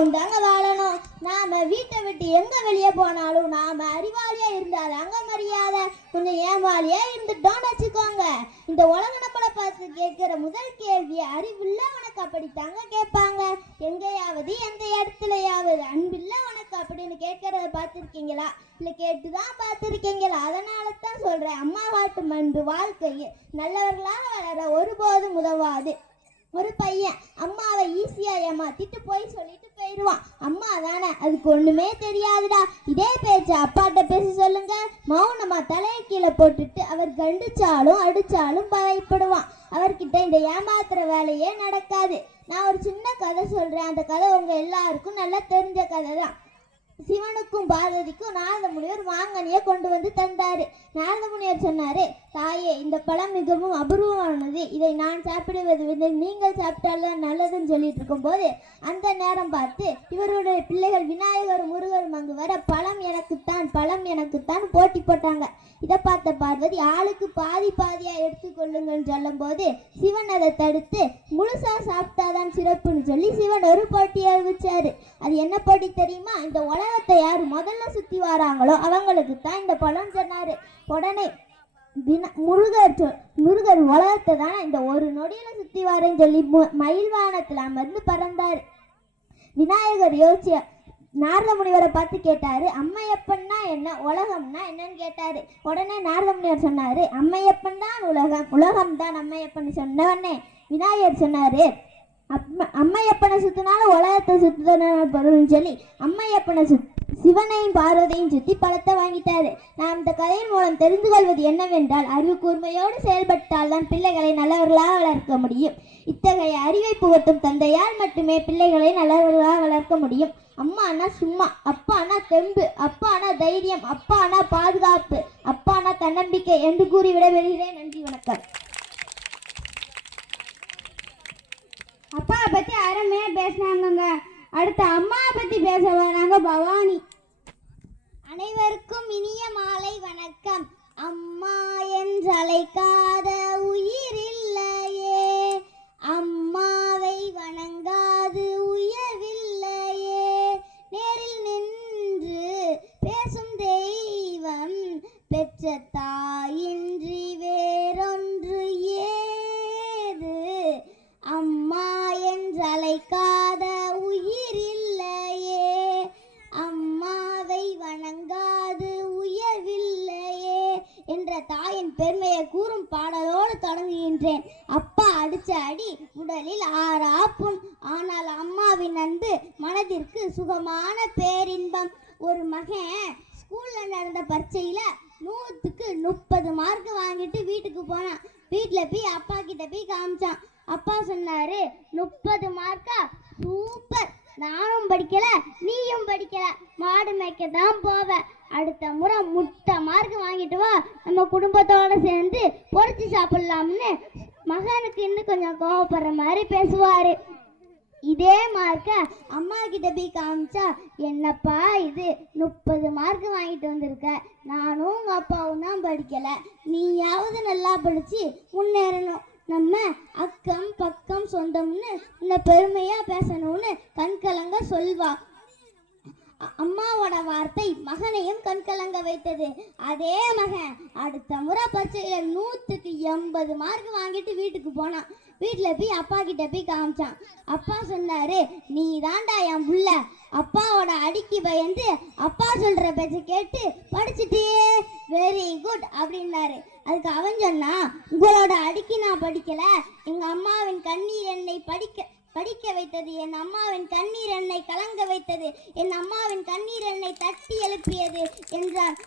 அறிவாளியாகவும் தாங்க வாழணும். நாம வீட்டை விட்டு எங்க வெளியே போனாலும் நாம அறிவாளியா இருந்தாதாங்க மரியாதை. கொஞ்சம் ஏமாளியா இருந்துட்டோம்னு வச்சுக்கோங்க, இந்த உலக நம்மளை பார்த்து கேட்கிற முதல் கேள்வி அறிவுள்ள உனக்கு அப்படித்தாங்க கேட்பாங்க. எங்கேயாவது எந்த இடத்துலயாவது அன்பில்ல உனக்கு அப்படின்னு கேட்கறத பார்த்துருக்கீங்களா? இல்லை கேட்டுதான் பார்த்துருக்கீங்களா? அதனால தான் சொல்றேன், அம்மா காட்டும் அன்பு வாழ்க்கையை நல்லவர்களாக வளர ஒருபோதும் உதவாது. ஒரு பையன் அம்மாவை ஈஸியா ஏமாத்திட்டு போய் சொல்லிட்டு போயிடுவான். அம்மா தானே, அதுக்கு ஒண்ணுமே தெரியாதுடா. இதே பேச்சு அப்பாட்ட பேச சொல்லுங்க, மௌனமா தலையை கீழே போட்டுட்டு அவர் கண்டிச்சாலும் அடிச்சாலும் பயப்படுவான். அவர்கிட்ட இந்த ஏமாத்துற வேலையே நடக்காது. நான் ஒரு சின்ன கதை சொல்றேன். அந்த கதை உங்க எல்லாருக்கும் நல்லா தெரிஞ்ச கதை தான். சிவனுக்கும் பார்வதிக்கும் நாரத முனிவர் மாங்கனியை கொண்டு வந்து தந்தாரு. நாரத முனிவர் சொன்னாரு, தாயே, இந்த பழம் மிகவும் அபூர்வமானது, இதை நான் சாப்பிடுவது நீங்கள் சாப்பிட்டால்தான் நல்லதுன்னு சொல்லிட்டு இருக்கும் போது அந்த நேரம் பார்த்து இவருடைய பிள்ளைகள் விநாயகர் முருகரும் அங்கு வர பழம் எனக்குத்தான் போட்டி போட்டாங்க. இதை பார்த்த பார்வதி ஆளுக்கு பாதி பாதியா எடுத்துக்கொள்ளுங்கன்னு சொல்லும் போது சிவன் அதை தடுத்து முழுசா சாப்பிட்டாதான் சிறப்புன்னு சொல்லி சிவன் ஒரு போட்டி அறிவிச்சாரு. அது என்ன போட்டி தெரியுமா? இந்த உலகத்தை யார் முதல்ல சுத்தி வராங்களோ அவங்களுக்கு தான் இந்த பழம் சொன்னாரு. உடனே முருகர் உலகத்தை தானே இந்த ஒரு நொடியில சுத்தி வரேன்னு சொல்லி மயில்வானத்துல அமர்ந்து பறந்தாரு. விநாயகர் யோசிச்ச நாரத முனிவரை பார்த்து கேட்டாரு, அம்மையப்பன்னா என்ன, உலகம்னா என்னன்னு கேட்டாரு. உடனே நாரத முனிவர் சொன்னாரு, அம்மையப்பன் தான் உலகம், உலகம் தான் அம்மையப்பன். சொன்ன உடனே விநாயகர் சொன்னாரு, அம்மையப்பனை சுத்தினாலும் உலகத்தை சுத்துதான பொருள்னு சொல்லி அம்மையப்பனை சிவனையும் பார்வதியையும் சுத்தி பழத்தை வாங்கிட்டாரு. நாம் இந்த கதையின் மூலம் தெரிந்து கொள்வது என்னவென்றால், அறிவு கூர்மையோடு செயல்பட்டால் தான் பிள்ளைகளை நல்லவர்களாக வளர்க்க முடியும். இத்தகைய அறிவை புகட்டும் தந்தையால் மட்டுமே பிள்ளைகளை நல்லவர்களாக வளர்க்க முடியும். அம்மானா சும்மா, அப்பானா தெம்பு, அப்பானா தைரியம், அப்பானா பாதுகாப்பு, அப்பானா தன்னம்பிக்கை என்று கூறி விடைபெறுகிறேன். நன்றி, வணக்கம். அப்பா பத்தி அருமையா பேசினாங்க. அடுத்த அம்மா பத்தி பேச வராங்க பவானி. அனைவருக்கும் இனிய மாலை வணக்கம். அம்மா என்றழைக்காத உயிர் இல்லையே, அம்மாவை வணங்காது உயர்வில்லையே, நேரில் நின்று பேசும் தெய்வம் பெற்ற தாயின்றி வேறொன்று ஏது, அம்மா என்றழைக்காத உயிர் இல்லையே, அம்மாவை வணங்காது உயர்வில்லையே என்ற தாயின் பெருமையை கூறும் பாடலோடு தொடங்குகின்றேன். அப்பா அடிச்ச அடி உடலில் ஆறாப்பும், ஆனால் அம்மாவின் அன்பு மனதிற்கு சுகமான பேரின்பம். ஒரு மகன் ஸ்கூல்ல நடந்த பரீட்சையில 100க்கு 30 மார்க் வாங்கிட்டு வீட்டுக்கு போனான். வீட்டுல போய் அப்பா கிட்ட போய் காமிச்சான். அப்பா சொன்னாரு, 30 மார்க்கா, சூப்பர், நானும் படிக்கல நீயும் படிக்கல, மாடு மேய்க்க தான் போவ, அடுத்த முறை முட்டை மார்க் வாங்கிட்டு வா, நம்ம குடும்பத்தோட சேர்ந்து பொறிச்சு சாப்பிடலாம்னு மகனுக்கு இன்னும் கொஞ்சம் கோவப்படுற மாதிரி பேசுவாரு. இதே மார்க்க அம்மா கிட்ட போய் காமிச்சா, என்னப்பா இது 30 மார்க் வாங்கிட்டு வந்திருக்க, நானும் உங்க அப்பாவும் தான் படிக்கல, நீயாவது நல்லா படிச்சு முன்னேறணும், நம்ம அக்கம் பக்கம் சொந்தம்னு இந்த பெருமையா பேசணும்னு கண்கலங்க சொல்வா. அம்மாவோட வார்த்தை மகனையும் கண்கலங்க வைத்தது. அதே மகன் அடுத்த முறை பரீட்சையில 100க்கு 80 மார்க் வாங்கிட்டு வீட்டுக்கு போனான். வீட்டில் போய் அப்பா கிட்ட போய் காமிச்சான். அப்பா சொன்னாரு, நீ தாண்டா என் புள்ள, அப்பாவோட அடிக்கு பயந்து அப்பா சொல்ற பேச்ச கேட்டு படிச்சுட்டே, வெரி குட் அப்படின்னாரு. அதுக்கு அவன் சொன்னா, உங்களோட அடிக்கு நான் படிக்கல, எங்க அம்மாவின் கண்ணீர் என்னை படிக்க வைத்தது, என் அம்மாவின் கண்ணீர் என்னை கலங்க வைத்தது, என் அம்மாவின் கண்ணீர் என்னை தட்டி எழுப்பியது என்றார்.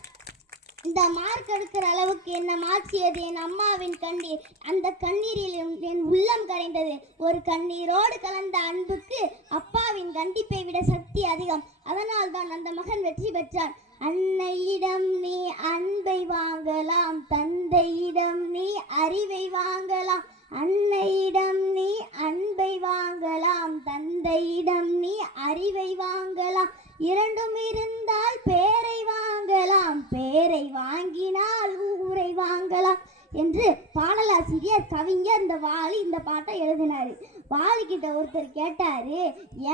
இந்த மார்க் எடுக்கிற அளவுக்கு என்ன மாற்றியது என் அம்மாவின் கண்ணீர். அந்த கண்ணீரில் என் உள்ளம் கரைந்தது. ஒரு கண்ணீரோடு கலந்த அன்புக்கு அப்பாவின் கண்டிப்பை விட சக்தி அதிகம். அதனால் தான் அந்த மகன் வெற்றி பெற்றான். அன்னையிடம் நீ அன்பை வாங்கலாம், தந்தையிடம் நீ அறிவை வாங்கலாம், அன்னையிடம் நீ அன்பை வாங்கலாம், தந்தையிடம் நீ அறிவை வாங்கலாம், இரண்டும் இருந்தால் பேரை வாங்கலாம், பேரை வாங்கினால் ஊரை வாங்கலாம், என்று பாடலாசிரியர் கவிஞர் இந்த வாலி இந்த பாட்டை எழுதினாரு. வாலிக்கிட்ட ஒருத்தர் கேட்டாரு,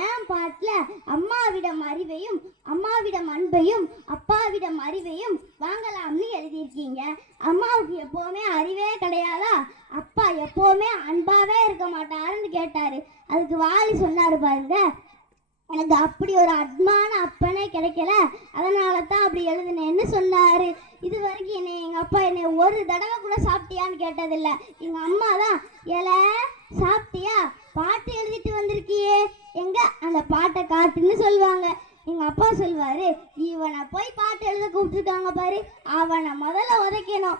ஏன் பாட்டுல அம்மாவிடம் அறிவையும் அம்மாவிடம் அன்பையும் அப்பாவிடம் அறிவையும் வாங்கலாம்னு எழுதியிருக்கீங்க, அம்மாவுக்கு எப்போவுமே அறிவே கிடையாதா, அப்பா எப்போவுமே அன்பாவே இருக்க மாட்டாருன்னு கேட்டாரு. அதுக்கு வாலி சொன்னாரு பாருங்க, எனக்கு அப்படி ஒரு அன்பான அப்பனே கிடைக்கல, அதனால தான் அப்படி எழுதினேன்னு சொன்னாரு. இது வரைக்கும் எங்கள் அப்பா என்னை ஒரு தடவை கூட சாப்பிட்டியான்னு கேட்டதில்லை. எங்கள் அம்மா தான், ஏல சாப்பிட்டியா, பாட்டு எழுதிட்டு வந்திருக்கியே, எங்க அந்த பாட்டை காட்டுன்னு சொல்லுவாங்க. எங்கள் அப்பா சொல்வாரு, இவனை போய் பாட்டு எழுத கூப்பிட்டுருக்காங்க பாரு, அவனை முதல்ல உதைக்கணும்.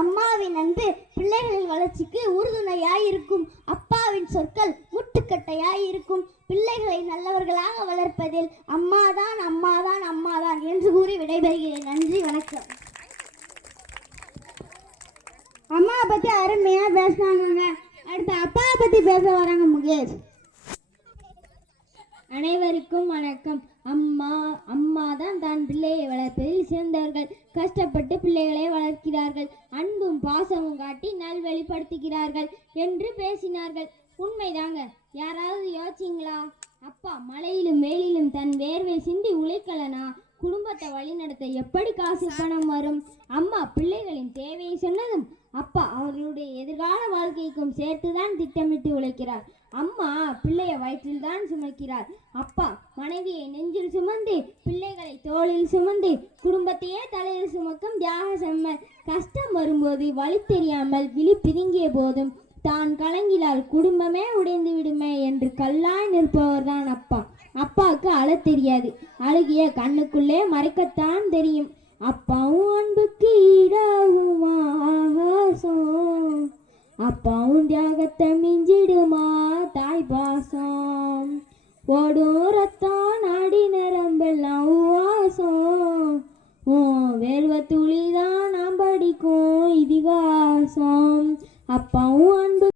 அம்மாவின் அன்பு பிள்ளைகளின் வளர்ச்சிக்கு உறுதுணையாய் இருக்கும். அப்பாவின் சொற்கள் முட்டுக்கட்டையாய் இருக்கும். பிள்ளைகளை நல்லவர்களாக வளர்ப்பதில் அம்மாதான் அம்மாதான் அம்மாதான் என்று கூறி விடைபெறுகிறேன். நன்றி, வணக்கம். அம்மாவை பத்தி அருமையா பேசினாங்க. அடுத்து அப்பாவை பத்தி பேச வராங்க முகேஷ். அனைவருக்கும் வணக்கம். அம்மா தான் பிள்ளையை வளர்ப்பதில் சிறந்தவர்கள். கஷ்டப்பட்டு பிள்ளைகளை வளர்க்கிறார்கள், அன்பும் பாசமும் காட்டி நல்வழிப்படுத்துகிறார்கள் என்று பேசினார்கள். உண்மைதாங்க. யாராவது யோசிச்சிங்களா? அப்பா மழையிலும் வெயிலிலும் தன் வேர்வை சிந்தி உழைக்கலனா குடும்பத்தை வழிநடத்த எப்படி காசு பணம் வரும்? அம்மா பிள்ளைகளின் தேவையை சொன்னதும் அப்பா அவர்களுடைய எதிர்கால வாழ்க்கைக்கும் சேர்த்துதான் திட்டமிட்டு உழைக்கிறார். அம்மா பிள்ளையை வயிற்றில் தான் சுமக்கிறார். அப்பா மனைவியை நெஞ்சில் சுமந்து பிள்ளைகளை தோளில் சுமந்து குடும்பத்தையே தலையில் சுமக்கும் தியாக செம்மல். கஷ்டம் வரும்போது வழி தெரியாமல் விழி பிதுங்கிய போதும் தான் கலங்கினால் குடும்பமே உடைந்து விடுமே என்று கல்லாய் நிற்பவர் தான் அப்பா. அப்பாவுக்கு அழ தெரியாது, அழுகிய கண்ணுக்குள்ளே மறைக்கத்தான் தெரியும். அப்பாவும் அன்புக்கு ஈடாகும் ஆகாசம், அப்பாவும் தியாகத்தை மிஞ்சிடுமா தாய் பாசம், ஓடும் ரத்தம் நாடி நரம்பெல்லாம் வாசம், வேர்வ துளிதான் நாம் படிக்கும் இதிகாசம். அப்பாவும் அன்பு